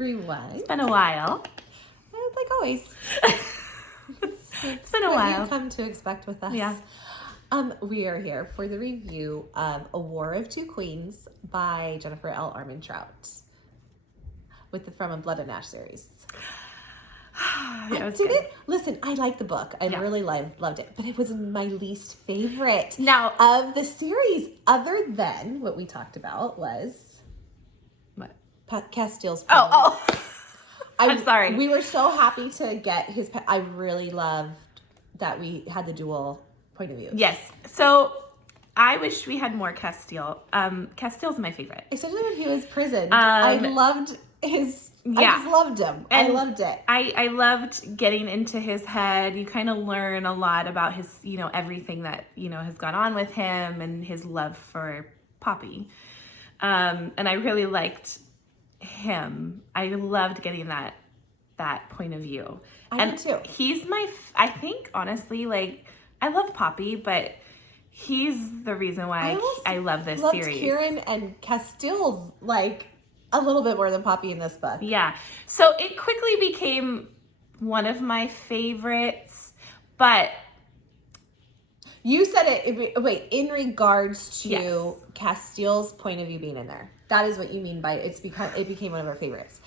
everyone. It's been a while. Like always. It's been a while. What you come to expect with us. Yeah. We are here for the review of A War of Two Queens by Jennifer L. Armentrout from a Blood and Ash series. Listen, I like the book. I really loved it, but it was my least favorite now of the series, other than what we talked about was what? Casteel's. Oh. I'm sorry. We were so happy to get his. I really loved that we had the dual point of view. Yes. So I wish we had more Casteel. Casteel's my favorite, especially when he was prisoned. I loved his. Yeah. I just loved him. And I loved it. I loved getting into his head. You kind of learn a lot about his, everything that, has gone on with him and his love for Poppy. And I really liked him. I loved getting that point of view. I did too. He's I think, honestly, I love Poppy, but he's the reason why I love this series. Kieran and Casteel's, a little bit more than Poppy in this book. Yeah. So it quickly became one of my favorites, but... You said it, in regards to Casteel's point of view being in there. That is what you mean by it became one of our favorites.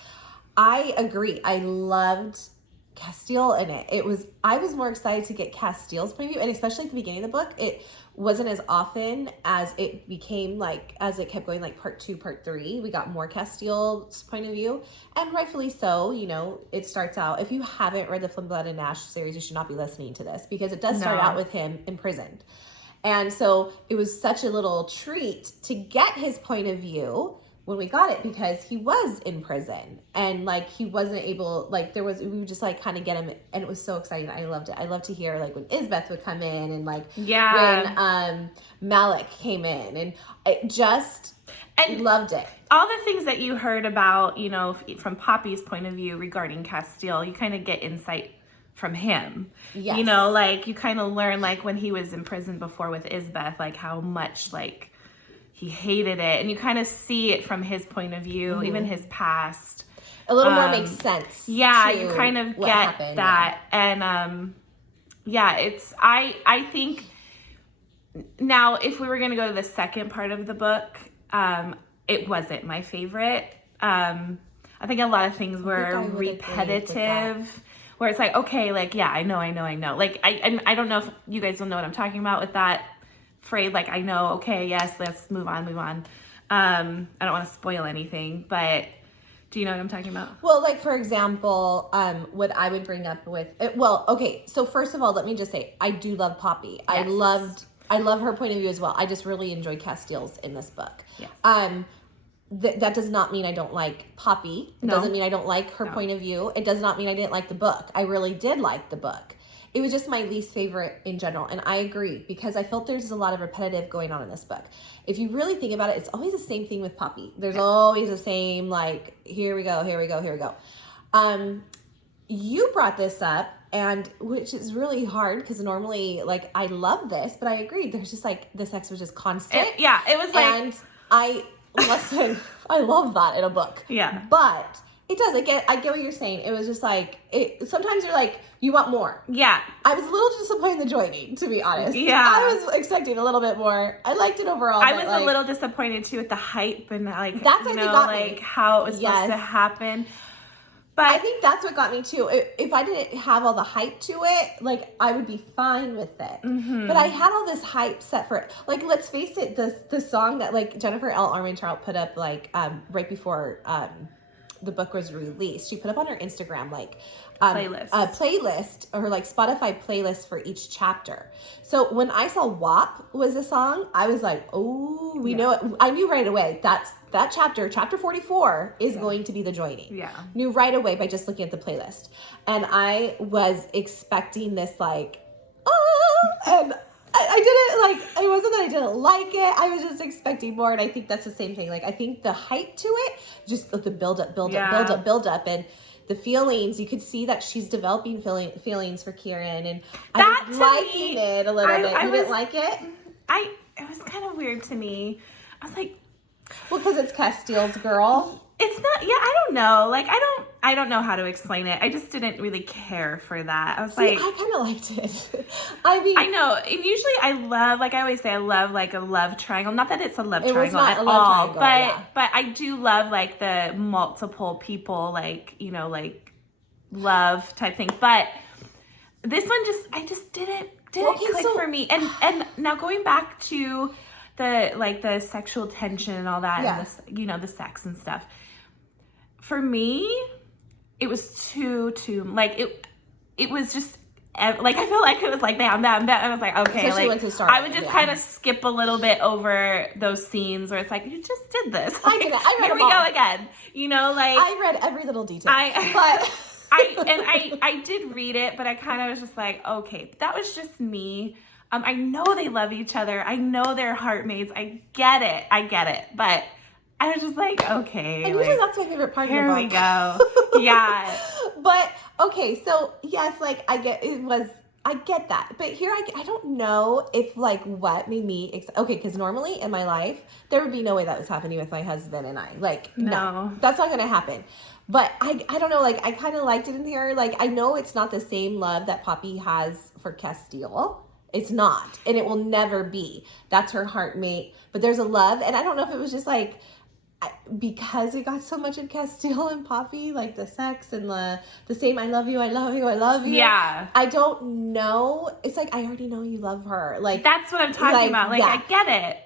I agree. I loved Casteel in it. I was more excited to get Casteel's point of view, and especially at the beginning of the book, it wasn't as often as it became, as it kept going, part 2, part 3, we got more Casteel's point of view, and rightfully so. It starts out, if you haven't read the Blood and Ash series, you should not be listening to this, because it does start out with him imprisoned. And so it was such a little treat to get his point of view when we got it, because he was in prison and he wasn't able, we would just kind of get him, and it was so exciting. I loved it. I loved to hear when Isbeth would come in and when Malik came in, and I loved it. All the things that you heard about, from Poppy's point of view regarding Casteel, you kind of get insight from him. Yes. You kind of learn when he was in prison before with Isbeth, how much he hated it, and you kind of see it from his point of view, even his past. A little more makes sense. Yeah, you kind of get that. Yeah. And I think now if we were going to go to the second part of the book, it wasn't my favorite. I think a lot of things were repetitive, where it's okay, I know. I don't know if you guys will know what I'm talking about with that phrase, I know, okay, yes, let's move on. I don't want to spoil anything, but do you know what I'm talking about? Well, for example, what I would bring up with it, so first of all, let me just say, I do love Poppy. Yes. I love her point of view as well. I just really enjoyed Casteel's in this book. Yes. That does not mean I don't like Poppy. It doesn't mean I don't like her point of view. It does not mean I didn't like the book. I really did like the book. It was just my least favorite in general. And I agree, because I felt there's a lot of repetitive going on in this book. If you really think about it, it's always the same thing with Poppy. There's always the same, here we go. You brought this up, and which is really hard, because normally, I love this, but I agree. There's just, the sex was just constant. It was And I love that in a book. Yeah. But... it does. I get what you're saying. It was just sometimes you're you want more. Yeah. I was a little disappointed in the joining, to be honest. Yeah. I was expecting a little bit more. I liked it overall. I was a little disappointed too with the hype and that's what got me. How it was supposed to happen. But I think that's what got me too. If I didn't have all the hype to it, I would be fine with it. Mm-hmm. But I had all this hype set for it. Let's face it, the song that Jennifer L. Armentrout put up right before the book was released, she put up on her Instagram playlist, or Spotify playlist for each chapter. So when I saw WAP was the song, I was we know it. I knew right away that chapter 44 is going to be the joining. Yeah. Knew right away by just looking at the playlist. And I was expecting this and I didn't it wasn't that I didn't like it. I was just expecting more, and I think that's the same thing. I think the hype to it, just the build up, and the feelings. You could see that she's developing feelings for Kieran, and I was liking it a little bit. You didn't like it? It was kind of weird to me. I was well, because it's Casteel's girl. It's not. Yeah, I don't don't know. Like, I don't know how to explain it. I just didn't really care for that. I was like, I kind of liked it. I mean, I know. And usually I love, like I always say, I love like a love triangle. Not that it's a love triangle not at a love all, triangle, but I do love like the multiple people, like, you know, like love type thing. But this one I just didn't click for me. And now going back to the sexual tension and all that, and this, you know, the sex and stuff. For me, it was too like it was just like, I feel like it was like bam. I was like, okay, especially like I would just kind of skip a little bit over those scenes where it's like, you just did this. Like, I did it. I read here we go again. You know, like I read every little detail. But I did read it, but I kind of was just like, okay, that was just me. I know they love each other. I know they're heartmates. I get it. But I was just like, okay. And usually that's my favorite part of the book. Here we go. Yeah. But, okay, so, yes, like, I get that. But here, I don't know if, like, what made me, okay, because normally in my life, there would be no way that was happening with my husband and I. Like, no, that's not going to happen. But I don't know, like, I kind of liked it in here. Like, I know it's not the same love that Poppy has for Casteel. It's not. And it will never be. That's her heartmate. But there's a love. And I don't know if it was just, like, because it got so much of Casteel and Poppy, like the sex and the same I love you. Yeah. I don't know. It's like, I already know you love her. Like, that's what I'm talking about. Like, I get it.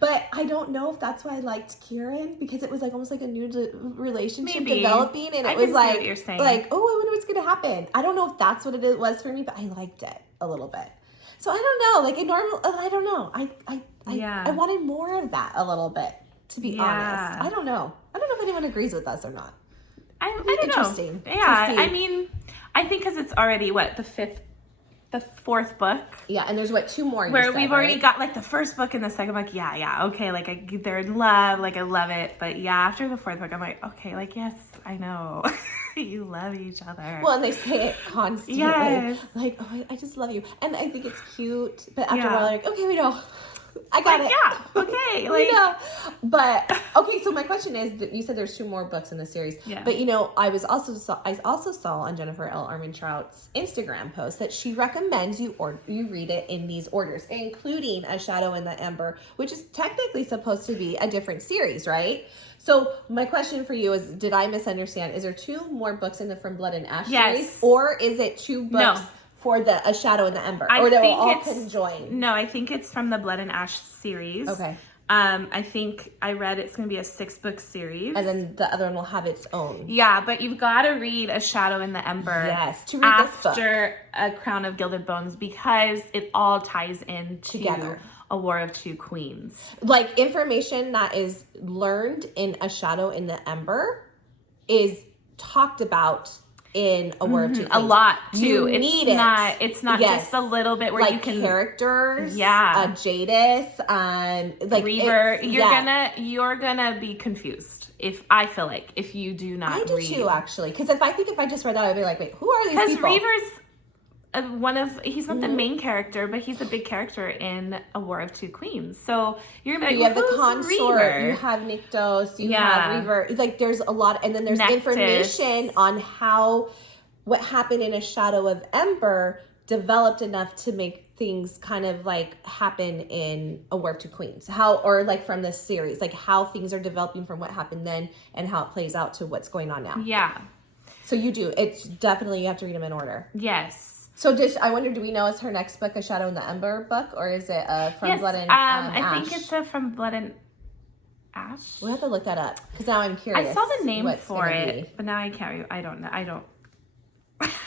But I don't know if that's why I liked Kieran, because it was like almost like a new relationship developing, and it was like, what you're saying. Like, oh, I wonder what's gonna happen. I don't know if that's what it was for me, but I liked it a little bit. So I don't know, like I don't know. I wanted more of that a little bit, to be honest. I don't know if anyone agrees with us or not. I don't interesting know. Yeah, I mean, I think because it's already the fourth book. Yeah, and there's two more. Where we've already got like the first book and the second book. Yeah, okay. Like they're in love. Like I love it. But yeah, after the fourth book, I'm like, okay, like yes, I know, you love each other. Well, and they say it constantly. Yes. Like, oh, I just love you, and I think it's cute. But after a while, like, okay, we know. I got it. Yeah. Okay. Like, we know. But okay, so my question is that you said there's 2 more books in the series. Yeah. But you know, I also saw on Jennifer L. Armentrout's Instagram post that she recommends you read it in these orders, including A Shadow in the Ember, which is technically supposed to be a different series, right? So my question for you is, did I misunderstand? Is there 2 more books in the From Blood and Ash series? Or is it 2 books? No. For A Shadow in the Ember, or they will all conjoin? No, I think it's from the Blood and Ash series. Okay. I think I read it's going to be a 6-book series. And then the other one will have its own. Yeah, but you've got to read A Shadow in the Ember. Yes, to read this book. After A Crown of Gilded Bones, because it all ties in together. A War of Two Queens. Like, information that is learned in A Shadow in the Ember is talked about in A War of Two Queens. A lot too. You need it. It's not just a little bit where like you can characters. Yeah. Jadis. Like Reaver. You're gonna be confused. I feel like if you do not read. I do too, actually. Because if I just read that, I'd be like, wait, who are these people? Because Reaver's he's not the main character, but he's a big character in A War of Two Queens. So you're gonna be like, you have the consort, Reaver? You have Nyktos, you have Reaver. Like, there's a lot, and then there's information on what happened in A Shadow of Ember developed enough to make things kind of like happen in A War of Two Queens. Or like from this series, like how things are developing from what happened then and how it plays out to what's going on now. Yeah. So you do. It's definitely, you have to read them in order. Yes. So I wonder, do we know is her next book A Shadow in the Ember book, or is it From Blood and Ash? I think it's a From Blood and Ash. We'll have to look that up, because now I'm curious. I saw the name for it, but now I can't. I don't know.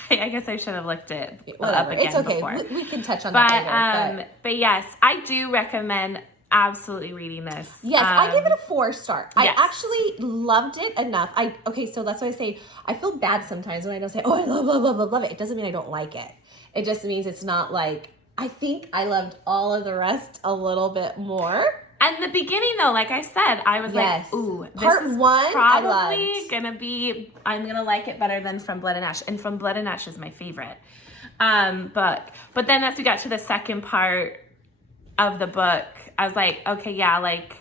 I guess I should have looked it up again. It's okay. Before. We can touch on that later. But yes, I do recommend absolutely reading this. Yes, I give it a 4-star. Yes. I actually loved it enough. So that's why I say I feel bad sometimes when I don't say, oh, I love it. It doesn't mean I don't like it. It just means it's not like, I think I loved all of the rest a little bit more. And the beginning, though, like I said, I was like, ooh, Part this is 1, probably going to be, I'm going to like it better than From Blood and Ash. And From Blood and Ash is my favorite book. But then as we got to the second part of the book, I was like, okay, yeah, like,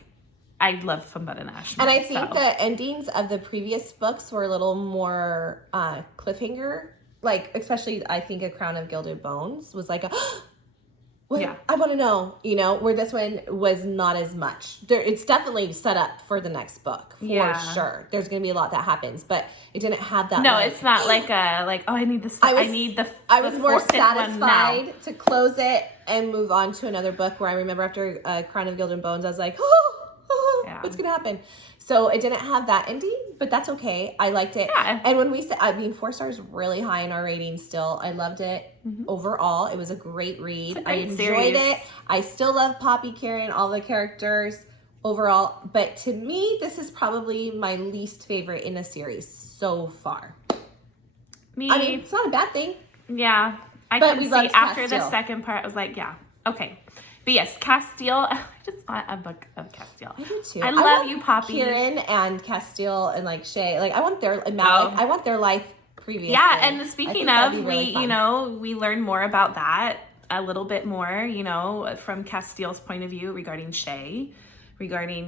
I love Fambut and Ash. And I think the endings of the previous books were a little more cliffhanger. Like, especially, I think A Crown of Gilded Bones was like a, well, yeah, I want to know, you know, where this one was not as much. It's definitely set up for the next book, for sure. There's going to be a lot that happens, but it didn't have that. No, it's not like oh, I need this. I was more satisfied to close it and move on to another book where I remember after Crown of Gilded Bones, I was like, what's going to happen? So it didn't have that ending, but that's okay. I liked it. Yeah. And when we said, 4 stars really high in our rating still. I loved it overall. It was a great read. I enjoyed it. I still love Poppy, Kieran, all the characters overall. But to me, this is probably my least favorite in the series so far. I mean, it's not a bad thing. Yeah. I can see after the second part, I was like, yeah, okay. But yes, Casteel. I just want a book of Casteel. I do too. I love you, Poppy. Kieran and Casteel and like Shay. Like I want their I want their life previously. Yeah, and speaking of, we learn more about that a little bit more, from Casteel's point of view regarding Shay, regarding,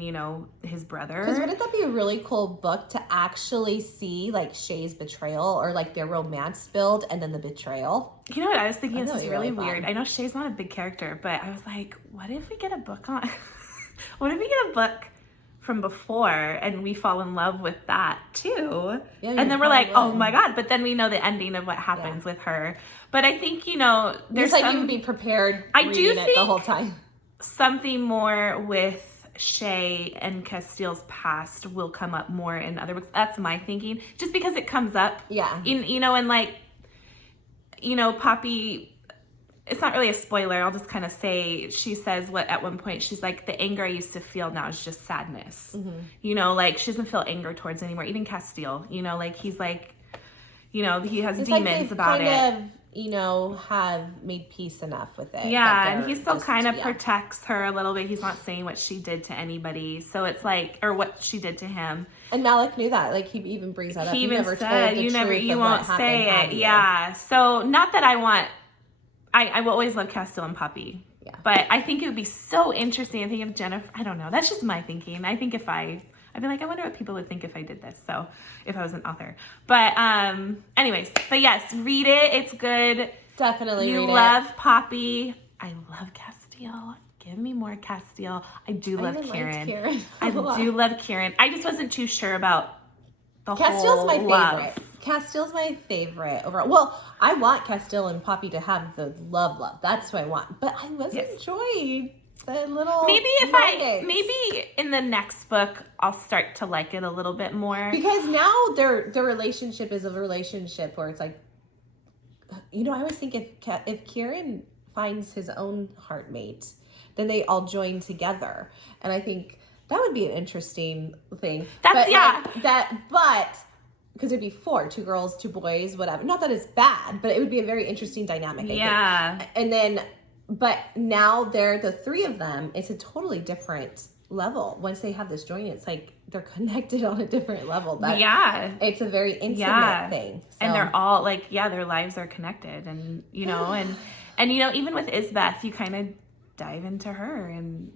his brother. Because wouldn't that be a really cool book to actually see like Shay's betrayal or like their romance build and then the betrayal? You know what I was thinking? This is really weird. I know Shay's not a big character, but I was like, what if we get a book on? What if we get a book from before and we fall in love with that too? Yeah, and then we're like, oh my God. But then we know the ending of what happens with her. But I think, there's like you would be prepared reading it the whole time. Something more with Shay and Casteel's past will come up more in other books. That's my thinking. Just because it comes up. Yeah. And like, Poppy, it's not really a spoiler. I'll just kind of say, she says at one point, she's like, the anger I used to feel now is just sadness. Like she doesn't feel anger towards anymore. Even Casteel, like he's like, he has demons about it. Have made peace enough with it. Yeah, and he still kind of protects her a little bit. He's not saying what she did to anybody. So it's like, or what she did to him. And Malik knew that. Like, he even brings that up. He even said, you won't say it. Yeah. So not that I will always love Casteel and Poppy. Yeah. But I think it would be so interesting. I think of Jennifer, I don't know. That's just my thinking. I think I'd be like, I wonder what people would think if I did this. So if I was an author. But anyways, but yes, read it. It's good. Definitely read it. You love Poppy. I love Casteel. Give me more Casteel. I do love Kieran. I do love Kieran. I just wasn't too sure about the whole love. Casteel's my favorite overall. Well, I want Casteel and Poppy to have the love. That's what I want. But I was enjoying the little maybe in the next book I'll start to like it a little bit more, because now their relationship is a relationship where it's like, I always think if Kieran finds his own heartmate, then they all join together, and I think that would be an interesting thing. But because it'd be 4, 2 girls, 2 boys, whatever. Not that it's bad, but it would be a very interesting dynamic. I think. And then. But now they're the 3 of them. It's a totally different level. Once they have this joint, it's like they're connected on a different level. It's a very intimate thing. So. And they're all like, their lives are connected. And, and even with Isbeth, you kind of dive into her and,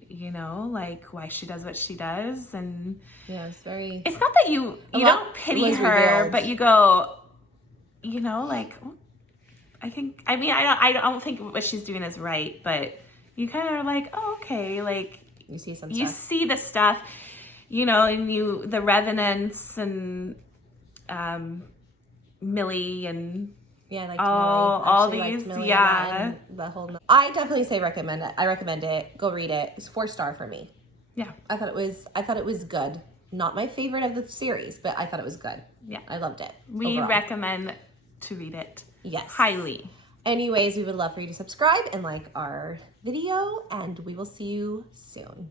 like why she does what she does. And it's not that you don't pity her, revealed. But you go, like, I don't think what she's doing is right, but you kind of are like, oh, okay, like you see some stuff. You see the stuff, and the Revenants and Millie and all these, the whole. I definitely say recommend it. I recommend it. Go read it. It's 4-star for me. Yeah, I thought it was good. Not my favorite of the series, but I thought it was good. Yeah, I loved it. We recommend to read it. Yes. Highly. Anyways, we would love for you to subscribe and like our video, and we will see you soon.